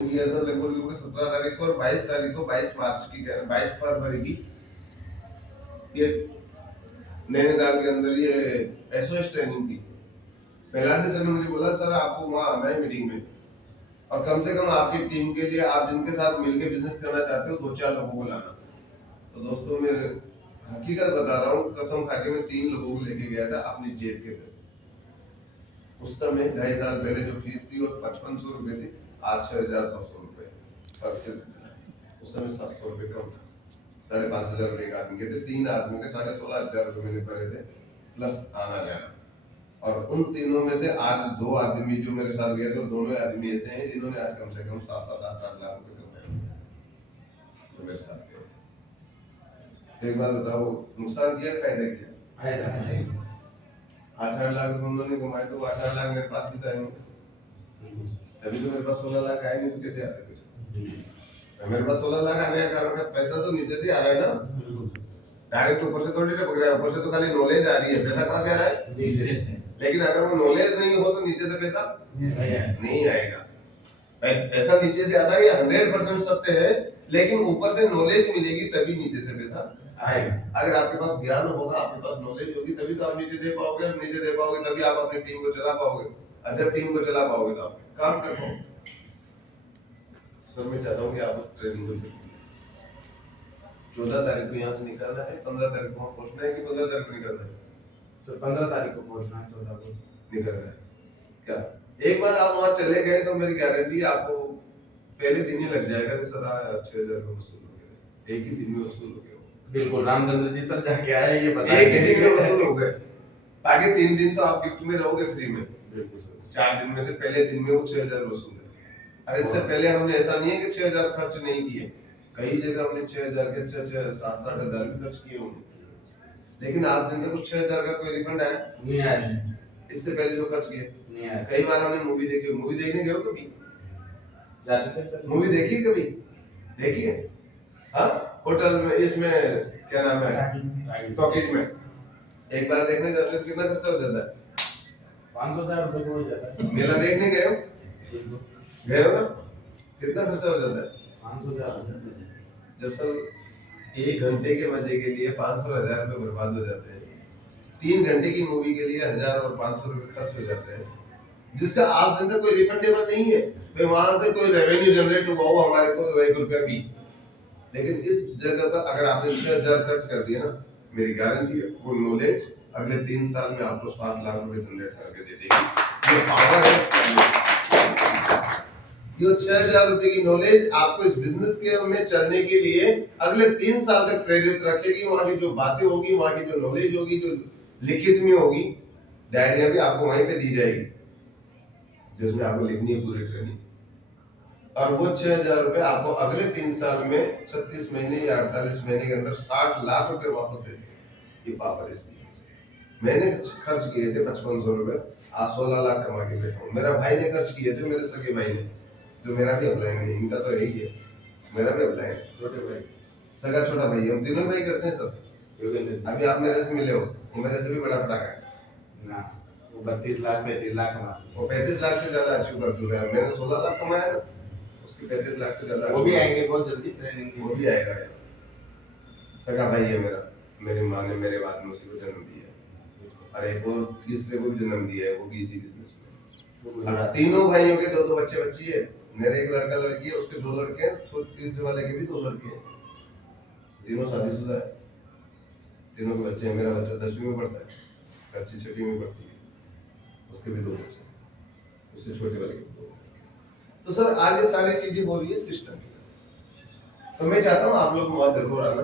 किया था लगभग 17 तारीख को, और 22 तारीख को, 22 मार्च की, 22 फरवरी की, ये नैनीताल के अंदर ये एसओएस ट्रेनिंग थी। पहलाने सर ने मुझे बोला, सर आपको वहाँ आना है मीटिंग में, और कम से कम आपकी टीम के लिए, आप जिनके साथ मिलकर बिजनेस करना चाहते हो, 2-4 लोगों को लाना। तो दोस्तों मैं हकीकत बता रहा हूँ, कसम खा के मैं 3 लोगों को लेके गया था अपनी जेब के पैसे से। उस समय 2.5 साल पहले जो फीस थी वो 5500 रुपए थी, आज 6200 रुपए फर्क से। उस समय 700 रुपए कम था। 5,500 रुपए एक आदमी के थे, 3 आदमी के 16,500 रुपए मैंने भरे थे, प्लस आना जाना। और उन तीनों में से आज 2 आदमी जो मेरे साथ गए थे, दोनों आदमी ऐसे हैं जिन्होंने आज कम से कम 7-7, 8-8 लाख रुपए कमाए जो मेरे साथ गए थे। तो एक बार बताओ, नुकसान किया, फायदा किया? फायदा। 8-8 लाख रुपए उन्होंने कमाए, तो 8-8 लाख मेरे पास भी आएंगे। तभी तो मेरे पास 16 लाख आए, नहीं तो कैसे आते फिर? मेरे पास 16 लाख आने का कारण का पैसा तो नीचे से आ रहा है ना, डायरेक्ट ऊपर से थोड़ी टपक रहा है। ऊपर से तो खाली नॉलेज आ रही है, पैसा कहाँ से आ रहा है? नीचे से। लेकिन अगर वो नॉलेज नहीं हो तो नीचे से पैसा नहीं आएगा। पैसा नीचे से आता है, ये 100% सत्य है, लेकिन ऊपर से नॉलेज मिलेगी तभी नीचे से पैसा आएगा। अगर आपके पास ज्ञान होगा, आपके पास नॉलेज होगी, तभी तो आप नीचे दे पाओगे, और नीचे दे पाओगे तभी आप अपनी टीम को चला पाओगे, और जब टीम को चला पाओगे तो आप काम कर पाओगे। सर मैं चाहता हूँ कि आप उस ट्रेनिंग को देखिए। 14 तारीख को यहाँ से निकलना है, 15 तारीख को पहुँचना है, कि 15 तारीख को निकलना है? सर 15 तारीख को पहुँचना है, 14 को निकलना है। क्या एक बार आप वहाँ चले गए तो मेरी गारंटी आपको पहले दिन ही लग जाएगा कि सर 6,000 रुपये वसूल हो गए, एक ही दिन में वसूल हो गए। बिल्कुल, रामचंद्र जी सर जाके आए, ये बताया एक ही दिन में वसूल हो गए। बाकी 3 दिन तो आप गिफ्ट में रहोगे, फ्री में। बिल्कुल सर, 4 दिन में से पहले दिन में वो 6,000 वसूल है। अरे इससे पहले हमने ऐसा नहीं है कि 6,000 खर्च नहीं किए, कई जगह हमने 6,000 के 7-8 हज़ार भी खर्च किए होंगे, लेकिन आज दिन तक उस 6,000 का कोई रिफंड आया नहीं आया। इससे पहले जो खर्च किए नहीं आया। कई बार हमने मूवी देखी, मूवी देखने गए हो कभी? मूवी देखी कभी? देखी है? हाँ, होटल में, इसमें क्या नाम है, टॉकीज में एक बार देखने जाते हैं कितना खर्चा हो जाता है? 500,000 रुपए हो जाता है। मेला देखने गए हो? गए हो ना? कितना खर्चा हो जाता है? 500,000। जब सर 1 घंटे के मजे के लिए 500,000 रुपए बर्बाद हो जाते हैं, 3 घंटे की मूवी के लिए 1,000 और 500 रुपए खर्च हो जाते हैं, जिसका आज दिन तक कोई रिफंडेबल नहीं है। भाई वहां से कोई रेवेन्यू जनरेट हुआ हो हमारे को 1 रुपया भी, लेकिन इस जगह पर अगर आपने 6,000 खर्च कर दिया ना, मेरी गारंटी है वो नॉलेज अगले 3 साल में आपको 7 लाख रुपए जनरेट करके दे देगी। ये पावर है। ये 6,000 रुपए की नॉलेज आपको इस बिजनेस के में चलने के लिए अगले 3 साल तक प्रेरित रखेगी। वहां की जो बातें होगी, वहां की जो नॉलेज होगी, जो लिखित में होगी, डायरिया भी आपको वहीं पे दी जाएगी, जिसमें आपको लिखनी है पूरी ट्रेनिंग। और वो 6,000 रुपए आपको अगले 3 साल में 36 महीने या 48 महीने के अंदर 60 लाख रुपए वापस दे देंगे। ये पावर है। मैंने खर्च किए थे 5500 रुपए, आज 16 लाख कमा के बैठा हूँ। मेरा भाई ने खर्च किए थे, मेरे सगे भाई ने, जो मेरा भी अपलाइन है, इनका तो यही है, मेरा भी अपलाइन है, छोटे भाई, सगा छोटा भाई, हम तीनों भाई करते हैं सब। अभी आप मेरे से मिले हो, वो मेरे से भी बड़ा पटाखा है ना, वो 32 लाख 35 लाख कमा, वो 35 लाख से ज्यादा अचीव कर चुका है। मैंने 16 लाख कमाया ना, उसके 35 लाख से ज्यादा, वो भी आएंगे बहुत जल्दी ट्रेनिंग, वो भी आएगा। सगा भाई है मेरा, मेरी माँ ने मेरे बाद में उसी को जन्म दिया, और एक और तीसरे को भी जन्म दिया है, वो भी इसी बिजनेस में। तीनों भाइयों के 2-2 बच्चे बच्ची है। मेरे एक लड़का लड़की है, उसके 2 लड़के हैं, तीसरे वाले के भी 2 लड़के हैं, तीनों शादीशुदा है, तीनों के बच्चे हैं। मेरा बच्चा 10वीं में पढ़ता है, बच्ची 6वीं में पढ़ती है, उसके भी 2 बच्चे, उससे छोटे वाले के 2। तो सर आज ये सारी चीजें हो रही है सिस्टम की। तो मैं चाहता हूँ आप लोग वहां जरूर आना,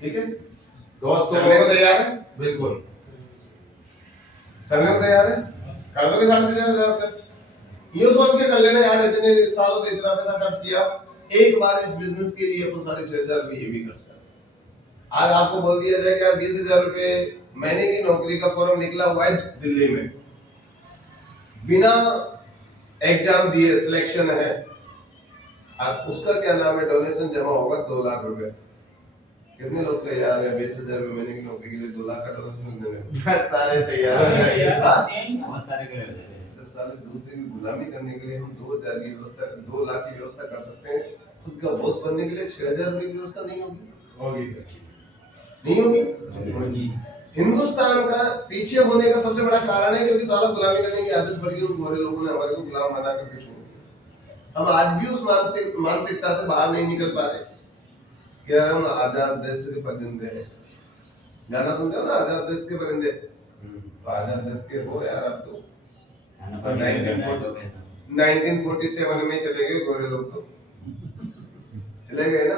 ठीक है दोस्तों? चलने को तैयार है? बिल्कुल चलने को तैयार है? कर दोगे 3,500 खर्च? ये सोच के कर लेना यार, इतने सालों से इतना पैसा खर्च किया, एक बार इस बिजनेस के लिए अपन 6,500 रुपये ये भी खर्च कर। आज आपको बोल दिया जाए कि यार 20,000 रुपये महीने की नौकरी का फॉर्म निकला हुआ है दिल्ली में, बिना एग्जाम दिए सिलेक्शन है, आप उसका क्या नाम है, डोनेशन जमा होगा 2 लाख रुपए। कितने लोग तैयार हैं 20,000 रुपये महीने की नौकरी के लिए 2 लाख का डोनेशन देने? सारे तैयार हैं, बहुत सारे साले दूसरे की गुलामी करने के लिए हम 2,000 की व्यवस्था 2 लाख की व्यवस्था कर सकते हैं, खुद का बॉस बनने के लिए 6,000 रुपए की व्यवस्था नहीं होगी? नहीं होगी। हिंदुस्तान का पीछे होने का सबसे बड़ा कारण है क्योंकि साला गुलामी करने की आदत पड़ गई उन गोरे लोगों ने हमारे को गुलाम बना कर छोड़। हम आज भी उस मानसिकता से बाहर नहीं निकल पा रहे कि यार हम आजाद देश के परिंदे हैं। गाना सुनते हो ना, आजाद देश के परिंदे, तो आजाद देश के हो यार। अब तो 1947 में चले गए गोरे लोग, तो चले गए ना,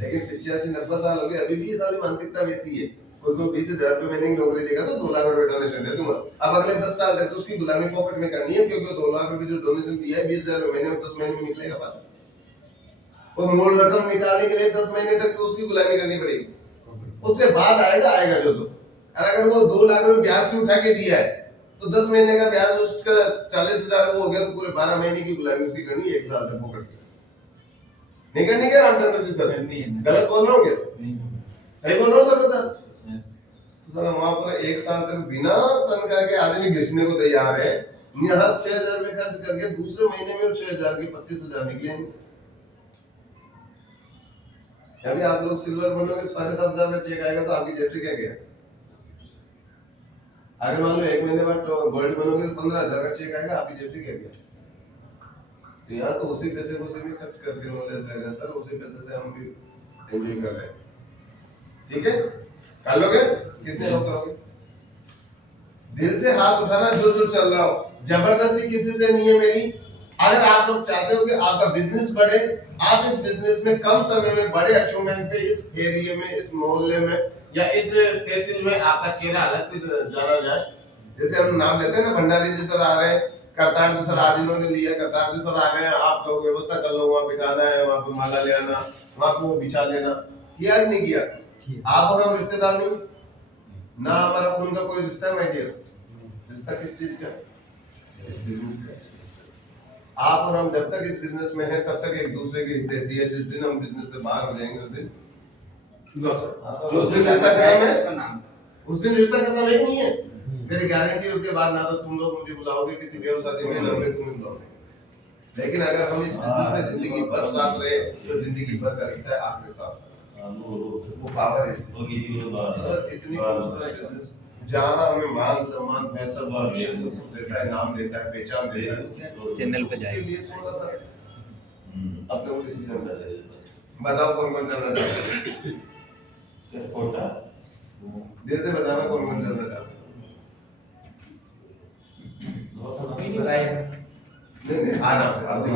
लेकिन 85-90 साल हो गए, अभी भी ये सारी मानसिकता वैसी है। कोई 20,000 रुपए महीने की नौकरी देगा तो 2 लाख रुपए डोनेशन दे दूंगा। अब अगले 10 साल तक तो उसकी गुलामी पॉकेट में करनी है, क्योंकि 2 लाख रुपए जो डोनेशन दिया है 20,000 रुपए महीने में 10 महीने में निकलेगा पास, और मूल रकम निकालने के लिए 10 महीने तक तो उसकी गुलामी करनी पड़ेगी। उसके बाद आएगा जो तो। और अगर वो 2 लाख रुपए ब्याज से उठा के दिया है तो 10 महीने का ब्याज उसका 40,000 वो हो गया, तो पूरे 12 महीने की गुलामी उसकी करनी है 1 साल तक पॉकेट में। नहीं करनी क्या रामचंद्र जी सर? गलत बोल रहा हूँ क्या? सही बोल रहा हूँ सर? बता तो सर वहां पर 1 साल तक बिना तनख्वाह के आदमी घिसने को तैयार है। यहाँ 6,000 रुपए खर्च करके दूसरे महीने में 6,000 के 25,000 निकलेंगे। अभी आप लोग सिल्वर बनोगे 7,500 का चेक आएगा तो आपकी जेब से क्या गया? अगर मान लो 1 महीने बाद गोल्ड बनोगे तो 15,000 का चेक आएगा, आपकी जेब से क्या गया? तो यहाँ तो उसी पैसे को भी खर्च करके नॉलेज ले रहे हैं सर, उसी पैसे से हम भी एंजॉय कर रहे हैं। ठीक है, कर लोगे? कितने लोग करोगे? दिल से हाथ उठाना जो जो चल रहा हो, जबरदस्ती किसी से नहीं है मेरी। अगर आप लोग चाहते हो कि आपका बिजनेस बढ़े, आप इस बिजनेस में कम समय में बड़े अचीवमेंट पे इस एरिया में, इस मोहल्ले में या इस तहसील में आपका चेहरा अलग से जाना जाए। जैसे हम नाम लेते हैं ना, भंडारी जी सर आ रहे हैं, करतार जी सर आज इन्होंने लिया, करतार जी सर आ गए हैं, आप लोग व्यवस्था कर लो, वहाँ बिठाना है, वहाँ पे माला ले आना, वहाँ पे वो बिछा लेना। किया कि नहीं किया? आप और हम रिश्तेदार नहीं ना, हमारा खून का कोई रिश्ता है माय डियर? रिश्ता किस चीज का? इस बिजनेस का। आप और हम जब तक इस बिजनेस में हैं तब तक एक दूसरे की हितैषी है। जिस दिन हम बिजनेस से बाहर हो जाएंगे उस दिन रिश्ता खत्म है, उस दिन रिश्ता खत्म है नहीं है। मेरी गारंटी है उसके बाद ना तो तुम लोग मुझे बुलाओगे किसी ब्याह शादी में, ना मैं तुम्हें बुलाऊंगा। लेकिन अगर हम इस बिजनेस में जिंदगी भर साथ रहे तो जिंदगी भर का रिश्ता है आपके साथ, वो पावर है सर। इतनी खूबसूरत बिजनेस जहाँ हमें मान सम्मान पैसा देता है, नाम देता है, पहचान देता है, चैनल पे जाए लिए थोड़ा सा अपने को डिसीजन बताओ कौन कौन चलना चाहता है? दिल से बताना कौन कौन चलना चाहता है? नहीं आराम से आपसे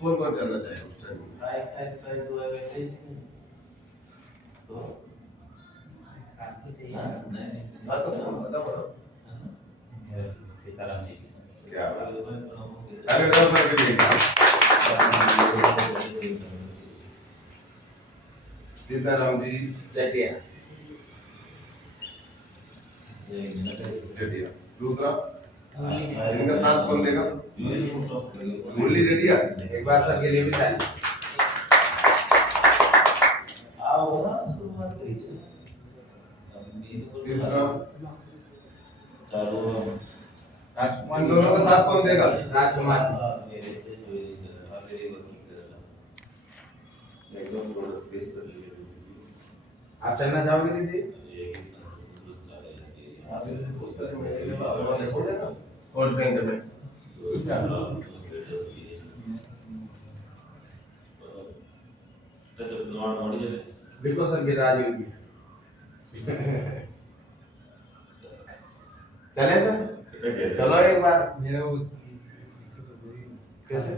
कौन कौन चलना चाहिए उस टाइम? सीताराम जी क्या अरे सर के लिए सीताराम जी जटिया जटिया। दूसरा इनका साथ कौन देगा? मुरली जटिया। एक बार सर के लिए भी ताली। तीसरा राजकुमार। इन दोनों का साथ कौन देगा? राजकुमार। आप चलना चाहोगे दीदी? आप इनसे पूछते हैं मेरे बाबा देखोगे ना वोट बैंक में बिल्कुल सर, गिरिराज योगी। चले सर, चलो एक बार। मेरा वो कैसे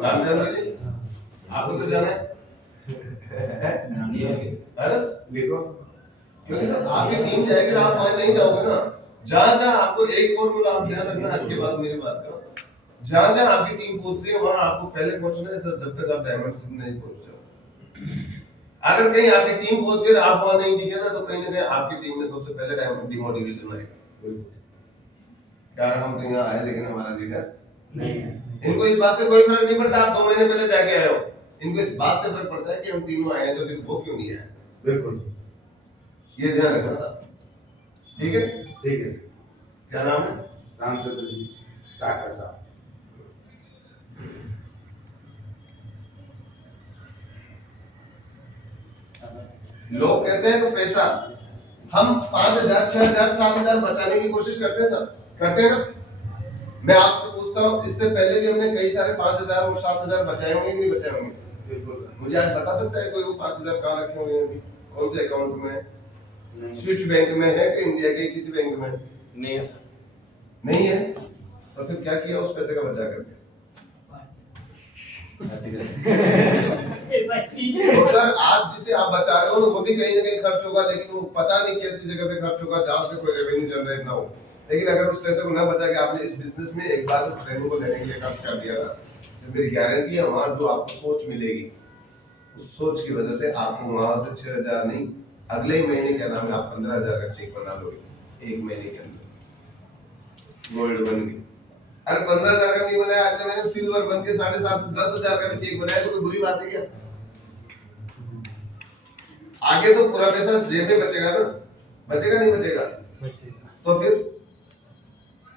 रामचंद्र जी आपको तो जाना है अरे देखो, क्योंकि सर आपकी टीम जाएगी आप वहां नहीं जाओगे ना। जहाँ जहाँ आपको एक फॉर्मूला आप ध्यान रखना आज के बाद मेरी बात का, जहाँ जहाँ आपकी टीम पहुंच रही है वहां आपको पहले पहुंचना है सर, जब तक आप डायमंड नहीं पहुंच जाओ। अगर कहीं आपकी टीम पहुंच गई आप वहां नहीं दिखे ना तो कहीं ना कहीं आपकी टीम में सबसे पहले डायमंड डिमोटिवेशन आएगा। यार हम तो यहाँ आए लेकिन हमारा लीडर नहीं है। इनको इस बात से कोई फर्क नहीं पड़ता आप 2 महीने पहले जाके आए हो, इनको इस बात से फर्क पड़ता है कि हम तीनों आए हैं तो फिर वो क्यों नहीं आए। बिल्कुल, ये ध्यान रखना साहब। ठीक है ठीक है। क्या नाम है? रामचंद्र जी ठाकर साहब। लोग कहते हैं कि पैसा, हम 5,000 6,000 7,000 बचाने की कोशिश करते हैं सर, करते हैं ना। मैं आपसे पूछता हूँ, इससे पहले भी हमने कई सारे 5,000 और 7,000 बचाए होंगे कि नहीं बचाए होंगे? बिल्कुल मुझे आज बता सकता है कोई वो 5,000 कहाँ रखे हुए हैं अभी, कौन से अकाउंट में है? नहीं स्विच बैंक में है कि इंडिया के किसी बैंक में? नहीं है सर। नहीं है, तो फिर क्या किया उस पैसे का बचा करके? तो सर आज जिसे आप बचा रहे हो वो भी कहीं ना कहीं खर्च होगा, लेकिन वो पता नहीं कैसी जगह पे खर्च होगा जहाँ से कोई रेवेन्यू जनरेट ना हो। लेकिन अगर उस पैसे को ना बचा के आपने इस बिजनेस में एक बार उस ट्रेनिंग को लेने के लिए खर्च कर दिया ना, तो मेरी गारंटी है वहां जो आपको सोच मिलेगी, उस सोच की वजह से आपको वहां से 6,000 नहीं, अगले ही महीने क्या नाम है, आप 15,000 का चेक बना लोगे एक महीने के अंदर, गोल्ड बन के। अरे 15,000 का नहीं बनाया, अगले महीने सिल्वर बन के 7,500 10,000 का भी चेक बनाया, तो कोई बुरी बात है क्या? आगे तो पूरा पैसा जेब में बचेगा ना, बचेगा नहीं बचेगा? बचेगा। तो फिर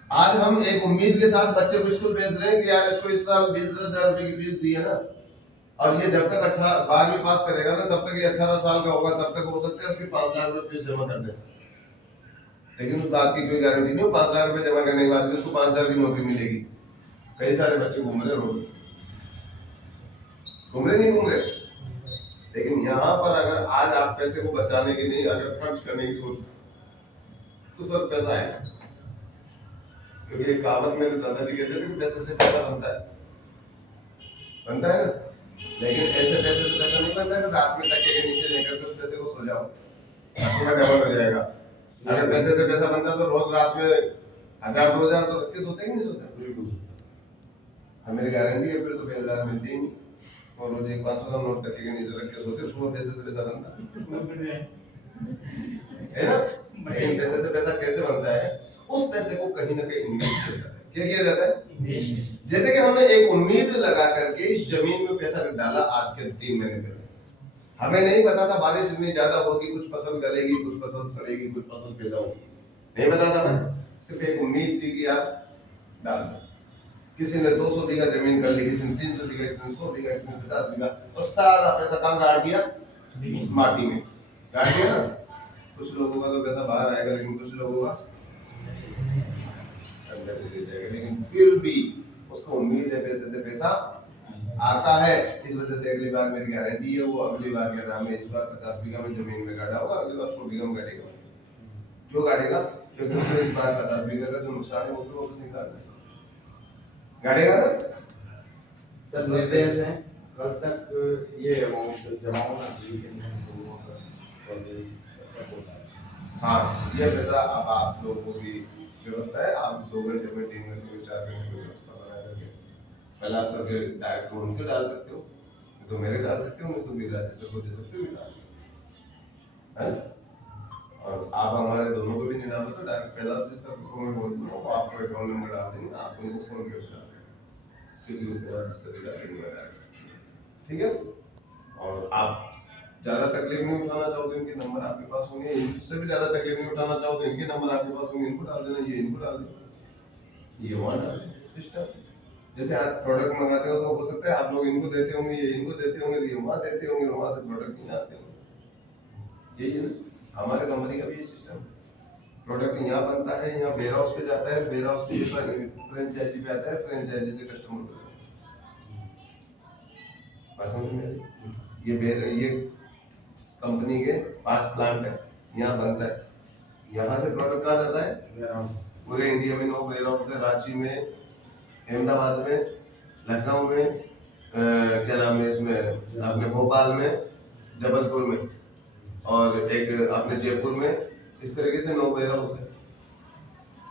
आज हम एक उम्मीद के साथ बच्चे को स्कूल भेज रहे हैं कि यार इसको इस साल 20,000 रुपए की फीस दी है ना, और ये जब तक 12वीं पास करेगा ना तब तक ये 18 साल का होगा, तब तक हो सकता है उसकी 5 लाख रुपए फीस जमा कर दे। लेकिन उस बात की कोई गारंटी नहीं हो 5 लाख रुपए जमा करने के बाद भी उसको 5,000 की नौकरी मिलेगी। कई सारे बच्चे घूम रहे रोड, घूम रहे नहीं घूम रहे। लेकिन यहाँ पर अगर आज आप पैसे को बचाने की नहीं, अगर खर्च करने की सोच, तो सर पैसा है, क्योंकि एक कहावत मेरे दादाजी कहते थे कि पैसे से पैसा बनता है ना। लेकिन ऐसे पैसे से पैसा नहीं बनता है रात में तकिए के नीचे लेकर के उस पैसे को सो जाओ, पूरा डबल हो जाएगा। अगर पैसे से पैसा बनता तो रोज रात में 1,000 2,000 तो रख के सोते कि नहीं सोते? बिल्कुल। हमें गारंटी है फिर तो 2,000 मिलती ही नहीं, और रोज एक 500 का नोट तकिए के नीचे रख के सोते, उसमें पैसे से पैसा बनता है ना। लेकिन पैसे से पैसा कैसे बनता है? उस पैसे को कहीं ना कहीं इन्वेस्ट किया जाता है। क्या किया जाता है? जैसे कि हमने एक उम्मीद लगा करके इस जमीन में पैसा डाला आज के 3 महीने पहले, हमें नहीं पता था बारिश इतनी ज्यादा होगी, कुछ फसल गलेगी, कुछ फसल सड़ेगी, कुछ फसल पैदा होगी, नहीं पता था ना। सिर्फ एक उम्मीद थी कि यार डाल दो। किसी ने 200 बीघा जमीन कर ली, किसी ने 300 बीघा, किसी ने 100 बीघा, किसी ने 50 बीघा, और सारा पैसा कहाँ गाड़ दिया? माटी में गाड़ दिया ना। कुछ लोगों का तो पैसा बाहर आएगा, लेकिन कुछ लोगों का अंदर ले जाएगा। लेकिन फिर भी उसको उम्मीद है पैसे से पैसा आता है, इस वजह से अगली बार मेरी गारंटी है वो अगली बार क्या नाम है, इस बार 50 बीघा में जमीन में गाड़ा होगा, अगली बार 100 बीघा में गाड़ेगा। क्यों गाड़ेगा? क्योंकि उसको इस बार 50 बीघा का जो नुकसान है वो तो वापस निकालना है, गाड़ेगा ना। सर निर्देश है कब तक ये अमाउंट जमा होना चाहिए? हाँ, ये पैसा अब आप लोगों की व्यवस्था है, आप 2 घंटे में 3 घंटे में 4 घंटे में व्यवस्था बना करके पहला सर के डायरेक्ट उनको डाल सकते हो, नहीं तो मेरे डाल सकते हो, नहीं तो गिरिराज सर को दे सकते हो, है। और आप हमारे दोनों को भी नहीं डालो तो डायरेक्ट पहला सर को मैं बोल दूंगा, वो आपको अकाउंट नंबर डाल देंगे, आप उनको फोन पे डाल देंगे, क्योंकि वो रजिस्टर डालेंगे डायरेक्ट, ठीक है। और आप ज्यादा तकलीफ नहीं उठाना चाहो तो इनके नंबर आपके पास होंगे, इनसे भी ज्यादा तकलीफ नहीं उठाना चाहो तो इनके नंबर आपके पास होंगे, इनको डाल देना, ये इनको डाल देना, ये वहां डाल देना सिस्टम। जैसे आप प्रोडक्ट मंगाते हो तो हो सकता है आप लोग इनको देते होंगे, ये इनको देते होंगे, ये वहां देते होंगे, वहां से प्रोडक्ट नहीं आते होंगे। यही है ना हमारे कंपनी का भी ये सिस्टम। प्रोडक्ट यहाँ बनता है, यहाँ वेयर हाउस पे जाता है, वेयर हाउस से फ्रेंचाइजी पे आता है, फ्रेंचाइजी से कस्टमर को जाता है। ये कंपनी के 5 प्लांट है, यहाँ बनता है, यहाँ से प्रोडक्ट कहाँ जाता है? पूरे इंडिया में 9 वेयर हाउस है, रांची में, अहमदाबाद में, लखनऊ में, क्या नाम है इसमें अपने भोपाल में, जबलपुर में, और एक अपने जयपुर में। इस तरीके से 9 वेयर हाउस है।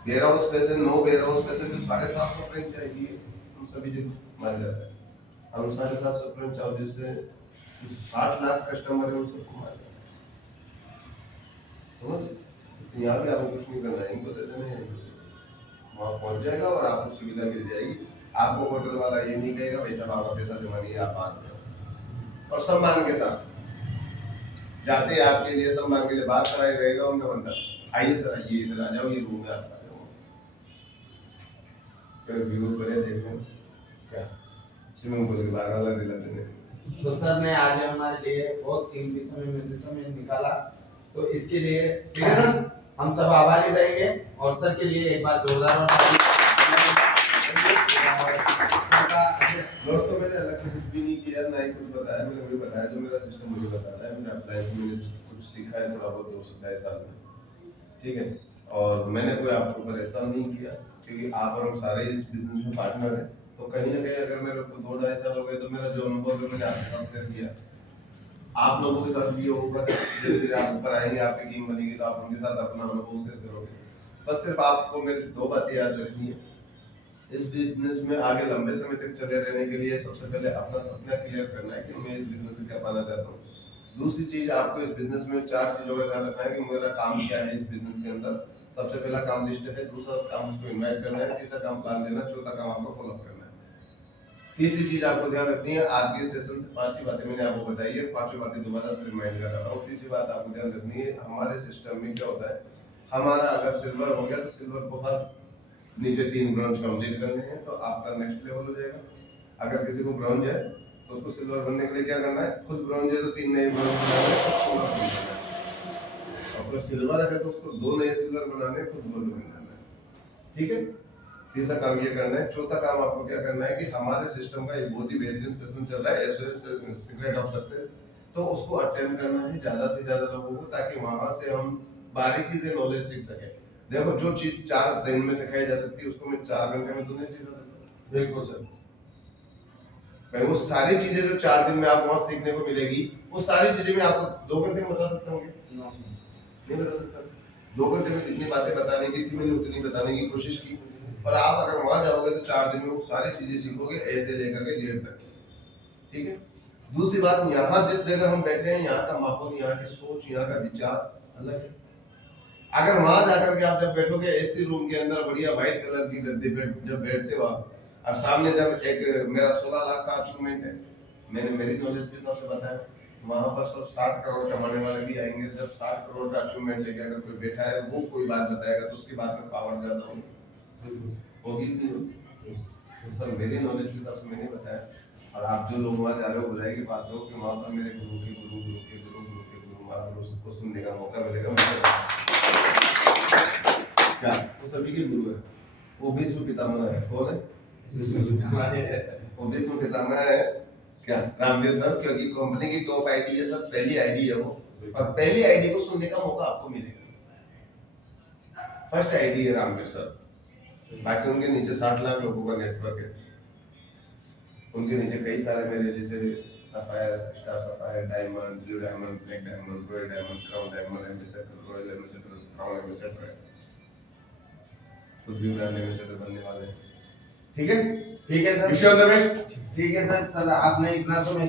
वेयर हाउस पे से 9 वेयर हाउस पे से जो 750 फ्रेंचाइजी है उन सभी जगह मार जाता है। हम 750 फ्रेंचाइजी से 60 लाख कस्टमर है, उन सबको मार जाता है, समझ। यहाँ भी आपको कुछ नहीं करना है, इनको दे देना है, वहाँ पहुँच जाएगा और आपको सुविधा मिल जाएगी। आपको होटल वाला ये नहीं कहेगा भाई साहब आपका पैसा जमा नहीं है, आप बात करो, और सम्मान के साथ जाते आपके लिए सम्मान के लिए बात खड़ा ही रहेगा उनका बंदा, आइए सर आइए, इधर आ जाओ, ये रूम है आपका, फिर व्यू बड़े देखने क्या स्विमिंग पूल के बाहर वाला दिलाते हैं। तो सर ने आज हमारे लिए बहुत कीमती समय निकाला, तो इसके लिए ठीक है सर, हम सब आभारी रहेंगे। और सर के लिए एक बार जोरदार और दोस्तों मैंने अलग से कुछ भी नहीं किया, ना ही कुछ बताया, मैंने वही बताया जो मेरा सिस्टम मुझे बताता है। मैंने अप्लायंस में कुछ सीखा है थोड़ा बहुत 2 से 2.5 साल में, ठीक है। और मैंने कोई आपको परेशान नहीं किया, क्योंकि आप और हम सारे इस बिजनेस में पार्टनर हैं। तो कहीं ना कहीं अगर मेरे को 2-2.5 साल हो गए तो मेरा जो अनुभव है मैंने आपके साथ शेयर किया, आप लोगों के साथ भी होगा। धीरे धीरे आप ऊपर आएंगे, आपकी टीम बनेगी तो आप उनके साथ अपना अनुभव शेयर करोगे। बस सिर्फ आपको मेरी 2 बातें याद रखनी है इस बिजनेस में आगे लंबे समय तक चले रहने के लिए। सबसे पहले अपना सपना क्लियर करना है कि मैं इस बिजनेस से क्या पाना चाहता हूँ। दूसरी चीज, आपको इस बिजनेस में 4 चीजों का ध्यान रखना है कि मेरा काम क्या है इस बिजनेस के अंदर। सबसे पहला काम लिस्ट है, दूसरा काम उसको इन्वाइट करना है, तीसरा काम प्लान देना, चौथा काम आपको फॉलो करना है। तीसरी चीज आपको ध्यान रखनी है, आज के सेशन से 5 ही बातें मैंने आपको बताई है, 5 बातें दोबारा से रिमाइंड कर रहा हूँ। तीसरी बात आपको ध्यान रखनी है, हमारे सिस्टम में क्या होता है, हमारा अगर सिल्वर हो गया तो सिल्वर को हर नीचे 3 ब्रॉन्ज कंप्लीट करने हैं तो आपका नेक्स्ट लेवल हो जाएगा। अगर किसी को ब्रॉन्ज है तो उसको सिल्वर बनने के लिए क्या करना है, खुद ब्रॉन्ज है तो 3 नए ब्रॉन्ज बनाने हैं, खुद सिल्वर बनना है। और सिल्वर है तो उसको 2 नए सिल्वर बनाने हैं, खुद गोल्ड बनाना है, ठीक है। तीसरा काम ये करना है। चौथा काम आपको क्या करना है कि हमारे सिस्टम का एक बहुत ही बेहतरीन सेशन चल रहा है, एसओएस सीक्रेट ऑफ सक्सेस, तो उसको अटेंड करना है ज्यादा से ज्यादा लोगों को, ताकि वहां से हम बारीकी से नॉलेज सीख सके। देखो जो चीज 4 दिन में सिखाई जा सकती है उसको मैं 4 घंटे में तो नहीं सिखा सकता। बिल्कुल सर। मैं वो सारी चीजें जो 4 दिन में आप वहां सीखने को मिलेगी, वो सारी चीजें मैं आपको 2 घंटे में बता सकता हूँ? नहीं बता सकता। 2 घंटे में जितनी बातें बताने की थी मैंने उतनी बताने की कोशिश की, और आप अगर वहां जाओगे तो 4 दिन में वो सारी चीजें सीखोगे, ए से लेकर के जेड तक, ठीक है। दूसरी बात, यहाँ जिस जगह हम बैठे हैं यहाँ का माहौल, यहाँ की सोच, यहाँ का विचार अलग है। अगर वहां जाकर के आप जब बैठोगे एसी रूम के अंदर बढ़िया व्हाइट कलर की गद्दे पे जब बैठते हो आप, और सामने जब एक मेरा 16 लाख का अचीवमेंट है, मैंने मेरी नॉलेज के हिसाब से बताया, वहां पर सब 60 करोड़ कमाने वाले भी आएंगे। जब 60 करोड़ का अचीवमेंट लेके अगर कोई बैठा है वो कोई बात बताएगा तो उसकी बात में पावर ज्यादा होगी नहीं होगी। तो सर मेरी नॉलेज के हिसाब से मैंने बताया, और आप जो लोग वहाँ जा रहे हो बुराई की बात हो कि वहाँ पर मेरे गुरु के गुरु गुरु के गुरु गुरु के गुरु महागुरु सबको सुनने का मौका मिलेगा। क्या वो सभी के गुरु है, वो विश्व पितामह है। कौन है? वो विश्व पितामह है क्या? रामवीर सर, क्योंकि कंपनी की टॉप आईडी है सर, पहली आईडी है वो, और पहली आईडी को सुनने का मौका आपको मिलेगा। फर्स्ट आईडी है रामवीर सर, बाकी उनके नीचे 60 लाख लोगों का नेटवर्क है। उनके नीचे कई सारे मेरे जैसे sapphire, star sapphire, diamond, blue diamond, black diamond, royal diamond, crown diamond, ambassador, royal ambassador, crown ambassador है, तो ब्लू ब्रांड एम्बेसडर बनने वाले हैं। ठीक है ठीक है sir, wish you all the best. ठीक है सर। सर आपने इतना समय